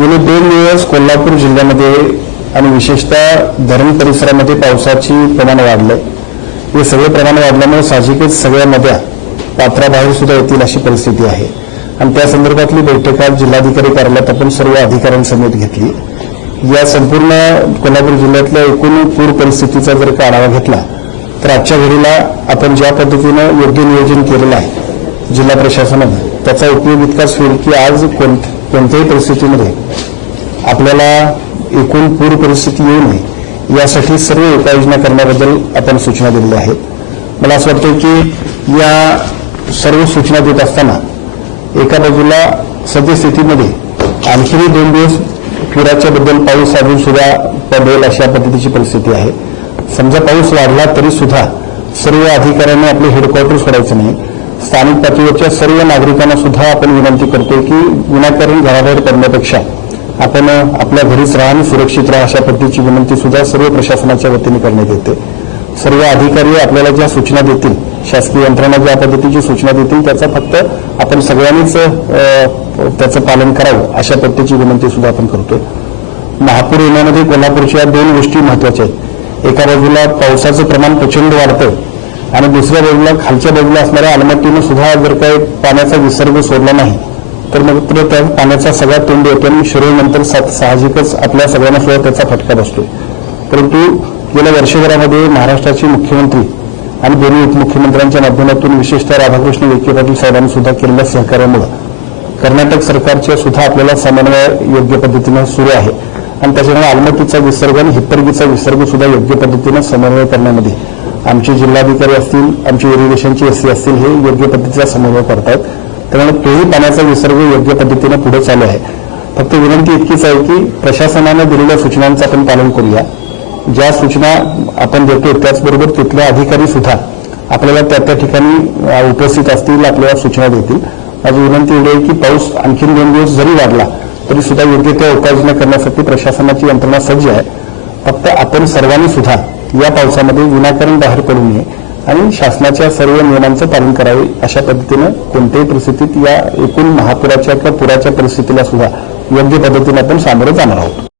गेले दोन दिवस कोल्हापूर जिल्ह्यामध्ये आणि विशेषतः धरण परिसरामध्ये पावसाची प्रमाण वाढलंय हे सगळे प्रमाण वाढल्यामुळे साहजिकच सगळ्या नद्या पात्राबाहेर सुद्धा येतील अशी परिस्थिती आहे आणि त्या संदर्भातली बैठक आज जिल्हाधिकारी कार्यालयात आपण सर्व अधिकाऱ्यांसमोर घेतली या संपूर्ण कोल्हापूर जिल्ह्यातल्या एकूण पूर परिस्थितीचा जर का आढावा घेतला तर आजच्या घडीला आपण ज्या पद्धतीनं योग्य नियोजन केलेलं आहे जिल्हा प्रशासनानं त्याचा उपयोग इतकाच होईल की आज कोण कोणत्याही परिस्थितीमध्ये आपल्याला एकूण पूर परिस्थिती येऊ नये यासाठी सर्व उपाययोजना करण्याबद्दल आपण सूचना दिलेल्या आहेत मला असं वाटतं की या सर्व सूचना देत असताना एका बाजूला सद्यस्थितीमध्ये आणखीही दोन दिवस पुराच्याबद्दल पाऊस अजून सुद्धा पडेल अशा पद्धतीची परिस्थिती आहे समजा पाऊस वाढला तरी सुद्धा सर्व अधिकाऱ्यांनी आपले हेडक्वार्टर सोडायचं नाही स्थानिक पातळीवरच्या सर्व नागरिकांना सुद्धा आपण विनंती करतो की विनाकारण घराबाहेर पडण्यापेक्षा आपण आपल्या घरीच राहा आणि सुरक्षित राहा अशा पद्धतीची विनंती सुद्धा सर्व प्रशासनाच्या वतीने करण्यात येते सर्व अधिकारी आपल्याला ज्या सूचना देतील शासकीय यंत्रणा ज्या पद्धतीची सूचना देतील त्याचा फक्त आपण सगळ्यांनीच त्याचं पालन करावं अशा पद्धतीची विनंती सुद्धा आपण करतोय महापूर येण्यामध्ये कोल्हापूरच्या दोन गोष्टी महत्वाच्या आहेत एका बाजूला पावसाचं प्रमाण प्रचंड वाढतं आणि दुसऱ्या बाजूला खालच्या बाजूला असणाऱ्या अलमट्टीनं सुद्धा जर काही पाण्याचा विसर्ग सोडला नाही तर मग पुढे त्या पाण्याचा सगळा तोंड येतो आणि नंतर साहजिकच आपल्या सगळ्यांना सुद्धा त्याचा फटका बसतो परंतु गेल्या वर्षभरामध्ये महाराष्ट्राचे मुख्यमंत्री आणि दोन्ही उपमुख्यमंत्र्यांच्या माध्यमातून विशेषतः राधाकृष्ण विखे पाटील साहेबांनी सुद्धा केलेल्या सहकार्यामुळे कर्नाटक सरकारच्या सुद्धा आपल्याला समन्वय योग्य पद्धतीनं सुरू आहे आणि त्याच्यामुळे अलमतीचा विसर्ग आणि हिप्परगीचा विसर्ग सुद्धा योग्य पद्धतीनं समन्वय करण्यामध्ये आमचे जिल्हाधिकारी असतील आमचे इरिगेशनचे एस असतील हे योग्य पद्धतीचा समन्वय आहेत त्यामुळे तोही पाण्याचा विसर्ग योग्य पद्धतीने पुढे चालू आहे फक्त विनंती इतकीच आहे की प्रशासनानं दिलेल्या सूचनांचं आपण पालन करूया ज्या सूचना आपण देतो त्याचबरोबर तिथल्या अधिकारी सुद्धा आपल्याला त्या त्या ठिकाणी उपस्थित असतील आपल्याला सूचना देतील माझी विनंती एवढी आहे की पाऊस आणखीन दोन दिवस जरी वाढला तरी सुद्धा योग्य त्या उपाययोजना करण्यासाठी प्रशासनाची यंत्रणा सज्ज आहे फक्त आपण सर्वांनी सुद्धा या पावसामध्ये विनाकारण बाहेर पडू नये आणि शासनाच्या सर्व नियमांचं पालन करावे अशा पद्धतीनं कोणत्याही परिस्थितीत या एकूण महापुराच्या किंवा पुराच्या परिस्थितीला सुद्धा योग्य पद्धतीने आपण सामोरे जाणार आहोत